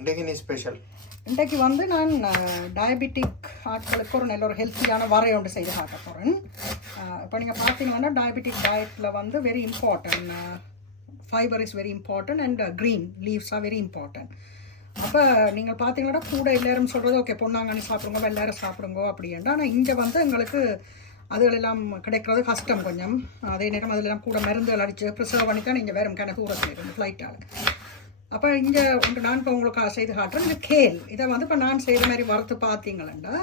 இன்றைக்கு ஸ்பெஷல் இன்றைக்கு வந்து நான் டயபெட்டிக் ஆட்களுக்கு ஒரு நல்ல ஒரு ஹெல்த்தியான வரை ஒன்று செய்து காட்ட போகிறேன். இப்போ நீங்கள் பார்த்தீங்கன்னா டயபெட்டிக் டயட்டில் வந்து very important, fibre is very important and green leaves are very important. அப்போ நீங்கள் பார்த்தீங்கன்னா கூட எல்லாரும் சொல்கிறது ஓகே பொன்னாங்கண்ணி சாப்பிடுங்க வெள்ளாரம் சாப்பிடுங்க அப்படின்ட்டு. ஆனால் இங்கே வந்து எங்களுக்கு அதுகளெல்லாம் கிடைக்கிறது கஷ்டம் கொஞ்சம். அதே நேரம் அதிலெல்லாம் கூட மருந்துகள் அடித்து ப்ரிசர்வ் பண்ணி தான் நீங்கள் வேறு கிணக்கு தூரத்தில் இருக்குது ஃப்ளைட்டால். அப்போ இங்கே ஒன்று நான் இப்போ உங்களுக்கு செய்து காட்டுறேன். இந்த கேல் இதை வந்து இப்போ நான் செய்கிற மாதிரி வறுத்து பார்த்தீங்களா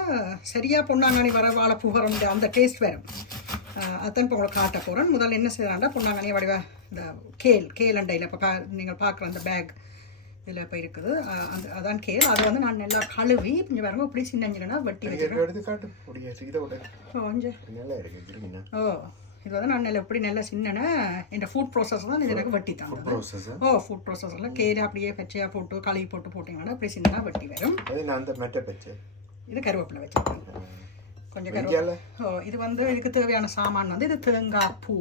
சரியாக பொன்னாங்கண்ணி வர வாழைப்பூ வர அந்த டேஸ்ட் வரும். அதுதான் இப்போ உங்களுக்கு காட்ட போகிறேன். முதல்ல என்ன செய்யறாண்டா பொன்னாங்கண்ணி வடிவ இந்த கேல் அண்டையில் இப்போ நீங்கள் பார்க்குற அந்த பேக் இதில் இப்போ இருக்குது அதான் கேல். அதை வந்து நான் நல்லா கழுவி கொஞ்சம் வரங்க இப்படி சின்னஞ்சினா வெட்டி வச்சுருக்கேன். ஓ இது வந்து நான் நல்லா எப்படி நல்லா சின்னனா இந்த ஃபுட் ப்ராசஸ் தான் இது எனக்கு வெட்டி தான். ஃபுட் ப்ராசஸில் கேரை அப்படியே பச்சையாக போட்டு கழுவி போட்டிங்கன்னா அப்படி சின்னனா வெட்டி வரும். இது கருவேப்பிலை வச்சுருக்கேன் கொஞ்சம் கருவேப்பிலை. இது வந்து இதுக்கு தேவையான சாமான் வந்து இது தேங்காய் பூ.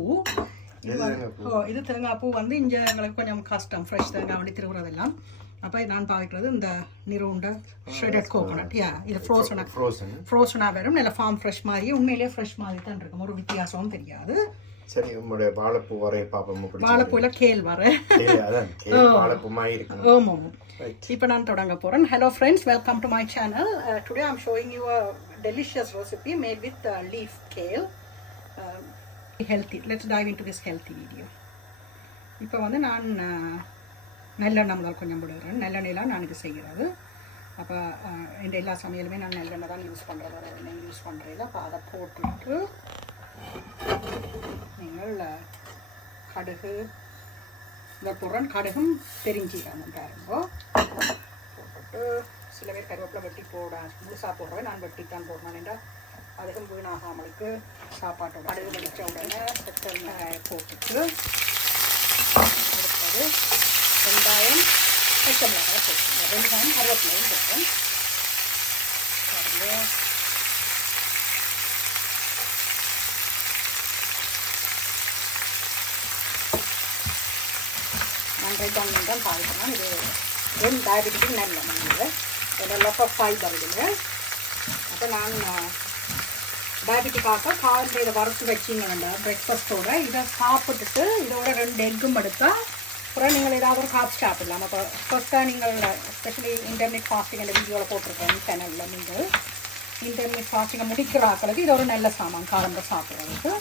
இது தேங்காய் பூ வந்து இங்கே எங்களுக்கு கொஞ்சம் கஷ்டம் ஃப்ரெஷ் தேங்காய் வண்டி திருவுறதெல்லாம். அப்போ நான் பாவிக்கிறது இந்த நிறுவுண்ட ஷ்ரெடட் கோகோனட். இது ஃப்ரோசனாக வரும். நல்ல ஃபார்ம் ஃப்ரெஷ் மாதிரி உண்மையிலேயே ஃப்ரெஷ் மாதிரி தான் இருக்கும். ஒரு வித்தியாசமும் தெரியாது. சரி உங்களுடைய வாழைப்பூ வரைய பார்ப்போம். வாழைப்பூல கேல் வர ஆமாம். இப்போ நான் தொடங்க போகிறேன். Hello friends, welcome to my channel. Today I am showing you a delicious recipe made with leaf kale. Healthy. Let's dive into this healthy video. இப்போ வந்து நான் நல்லெண்ணெய் முதல் கொஞ்சம் போடுகிறேன். நல்லெண்ணெயெலாம் நான் இது செய்கிறது. அப்போ இந்த எல்லா சமையலுமே நான் நல்லெண்ணெய் தான் யூஸ் பண்ணுறது, வேறு எண்ணெய் யூஸ் பண்ணுறதில்ல. அப்போ அதை போட்டுட்டு நீங்கள் கடுகு இந்த போடுறேன். கடுகும் தெரிஞ்சிடணும் பாருங்கோ. போட்டுட்டு சில பேர் கருவேப்பிலை வெட்டி முழுசாக போடுறேன். நான் வெட்டி தான் போடுறேன் என்றால் அதுக்கும் வீணாகாமலுக்கு சாப்பாட்டோட கடுகு வெடித்த உடனே வெங்காயம் போட்டுட்டு அடுத்தது வெங்காயம் பச்சை மிளகாய் போட்டுருங்க. வெங்காயம் கருவேப்பிலையும் போட்டேன். நான் ரெட் ஆனியன் தான் பாய்க்கிறேன். இது ரெண்டு டயபெட்டிக்கு நல்ல மண்ணு இதெல்லாம் ஃபைபர் இதுங்க. அப்போ நான் டயபெட்டிக்காக காலையில் இதை வறுத்து வச்சிங்க வேண்டாம் பிரேக்ஃபாஸ்ட்டோட. இதை சாப்பிட்டுட்டு இதோட 2 எக்கும் எடுத்தால் அப்புறம் நீங்கள் ஏதாவது ஒரு காய்ச்சி சாப்பிடலாம். அப்போ ஃபர்ஸ்ட்டாக நீங்கள் எஸ்பெஷலி இன்டர்நெட் ஃபாஸ்டிங் அந்த வீடியோவில் போட்டிருக்கேன் சேனலில். நீங்கள் இன்டர்நெட் ஃபாஸ்டிங்கை முடிக்கிற ஆக்களுக்கு இது ஒரு நல்ல சாமான் காலம்பரை சாப்பிட்றதுக்கு.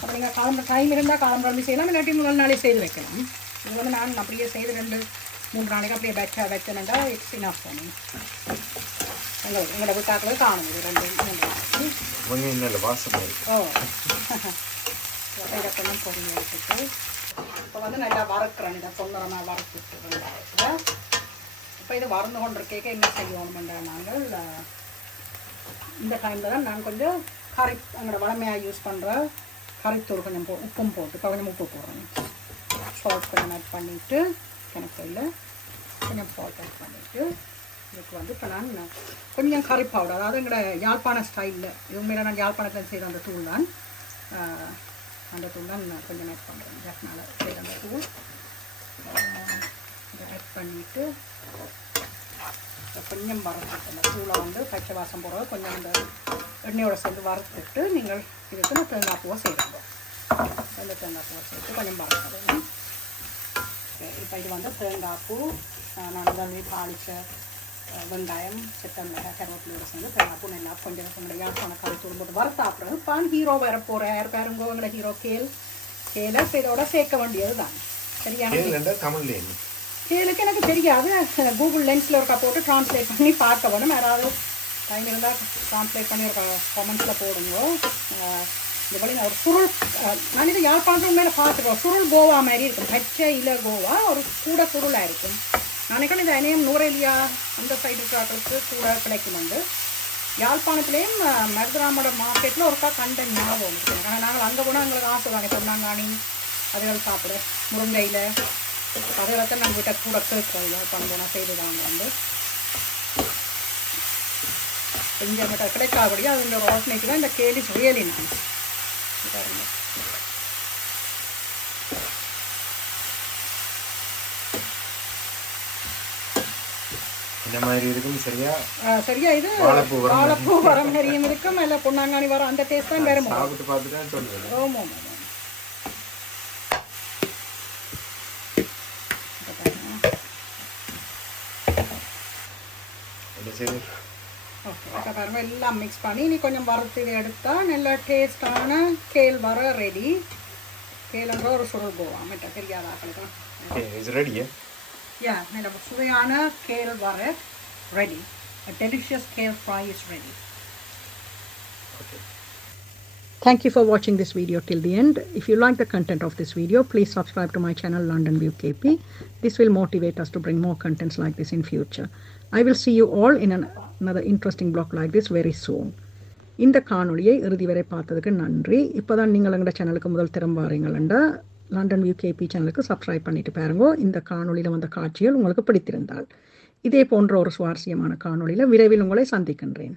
அப்போ நீங்கள் காலம்பரை டைம் இருந்தால் காலம்பரை செய்யலாம், இல்லாட்டி முதல் நாளே செய்து வைக்கலாம். இது வந்து நான் அப்படியே செய்து 2-3 நாளைக்கு அப்படியே வச்சேன்னா இட்ஸ் இனஃப் பண்ணி எங்களோட வீட்டாக்களுக்கு காணும். இது 2-3 நாளைக்கு வாசம். இதை கொஞ்சம் பொறியை வச்சுட்டு இப்போ வந்து நல்லா வறுக்கிறேன். இதை பொங்கரமாக வறுத்துட்டு வெங்காயத்தில். இப்போ இது வறந்து கொண்டிருக்கேக்க என்ன செய்வோம்ன்ற நாங்கள் இந்த டைமில் தான் நான் கொஞ்சம் எங்களோட வளமையாக யூஸ் பண்ணுற கறித்தூள் கொஞ்சம் உப்பும் போட்டு இப்போ கொஞ்சம் உப்பு போடுறேன். சால்ட் கொஞ்சம் ஆட் பண்ணிவிட்டு கிணத்துல கொஞ்சம் சால்ட் ஆட் பண்ணிவிட்டு இதுக்கு வந்து இப்போ நான் கொஞ்சம் கறி பவுடர், அதாவது எங்களோட யாழ்ப்பாண ஸ்டைலில் இது உண்மையில நான் யாழ்ப்பாணத்தில் செய்த அந்த தூள் தான். அந்த தூள் தான் நான் கொஞ்சம் ஆட் பண்ணுறேன். ஜாஸ்தினால செய்த அந்த தூள் இதை ஆட் பண்ணிவிட்டு கொஞ்சம் வறுத்துட்டு அந்த தூளை வந்து பச்சை வாசம் போடுறது கொஞ்சம் அந்த எண்ணெயோட சேர்ந்து வறுத்துட்டு நீங்கள் இதுக்கு தேங்காய் பூவை செய்கிறாங்க. அந்த தேங்காய் பூவை சேர்த்து கொஞ்சம் வறுத்துறேன். இப்போ இது வந்து தேங்காய் பூ நான் வந்து தாளித்த வெங்காயம் சித்த மிளகாய் கருவேப்பிலையோட சேர்ந்து தேங்காய் பூ நல்லா கொஞ்சம் உங்களுடைய யாழ்ப்பாண கறித்தூள் போட்டு வறுத்தாப்புறது பான் ஹீரோ வர போகிறார் பாருங்கோ. எங்களை ஹீரோ கேலை இதோட சேர்க்க வேண்டியது தான். சரியான கேளுக்கு எனக்கு தெரியாது. கூகுள் லென்ஸில் ஒருக்கா போட்டு ட்ரான்ஸ்லேட் பண்ணி பார்க்க வேணும். யாராவது டைம் இருந்தால் ட்ரான்ஸ்லேட் பண்ணி ஒரு கமெண்ட்ஸில் போடுங்க. இந்த போல ஒரு சுருள் நான் இதை யாழ்ப்பாணத்தில் மேலே பார்த்துருக்கோம். சுருள் கோவா மாதிரி இருக்கும். பச்சை இலை கோவா ஒரு கூட சுருளாக இருக்கும். நினைக்கிறேன் இது அநேகம் நூறேலியா அந்த சைடு இருக்கிறவங்களுக்கு கூட கிடைக்குமுண்டு. யாழ்ப்பாணத்துலேயும் மருதராமோட மார்க்கெட்டில் ஒருக்கா கண்ட ஞாபகம் இருக்குது. ஆனால் நாங்கள் அங்கே போனால் எங்களுக்கு ஆசை தானே பொன்னாங்காணி அதுகள் சாப்பிட முருங்கையில் அதுகளத்தான் நாங்கள் வீட்டை கூட கேட்குறோம். யாழ்ப்பாணம் போனால் செய்து தாங்க வந்து இங்கே மட்டும் கிடைக்காதபடியாக அது இந்த ரோஸ்னைக்கு தான் இந்த கேலி ரியலி நான் பாருங்க. இந்த மாதிரி இருக்கும் சரியா சரியா இது வாழைப்பூ வர மாதிரியும் இருக்கும் இல்லை பொன்னாங்கானி வர அந்த டேஸ்ட் தான் வேறு சாப்பிட்டு பார்த்துட்டு தான் சொல்லுவேன். ஆமாம் என்ன செய்யுது? ஓகே இப்போ பாருங்க எல்லாம் மிக்ஸ் பண்ணி நீ கொஞ்சம் வறுத்து இதை எடுத்தால் நல்ல டேஸ்டான கேல் வர ரெடி. கேளுன்ற ஒரு சுருள் போவான் மிட்ட தெரியாத ஆக்களுக்கு. Okay, is it ready? யா நல்ல சுவையான கேல் வர ready. A delicious kale fry is ready. Okay. Thank you for watching this video till the end. If you like the content of this video, please subscribe to my channel London View KP. This will motivate us to bring more contents like this in future. I will see you all in another interesting blog like this very soon. இந்த காணொளியை இறுதி வரை பார்த்ததுக்கு நன்றி. இப்போதான் நீங்கள் எங்கள் சேனலுக்கு முதல் திறம்ப வரீங்களா லண்டன் வியூ கேபி சேனலுக்கு சப்ஸ்கிரைப் பண்ணிட்டு பாருங்க. இந்த காணொளியில் வந்த காட்சிகள் உங்களுக்கு பிடித்திருந்தால் இதே போன்ற ஒரு சுவாரஸ்யமான காணொளியில் விரைவில் உங்களை சந்திக்கின்றேன்.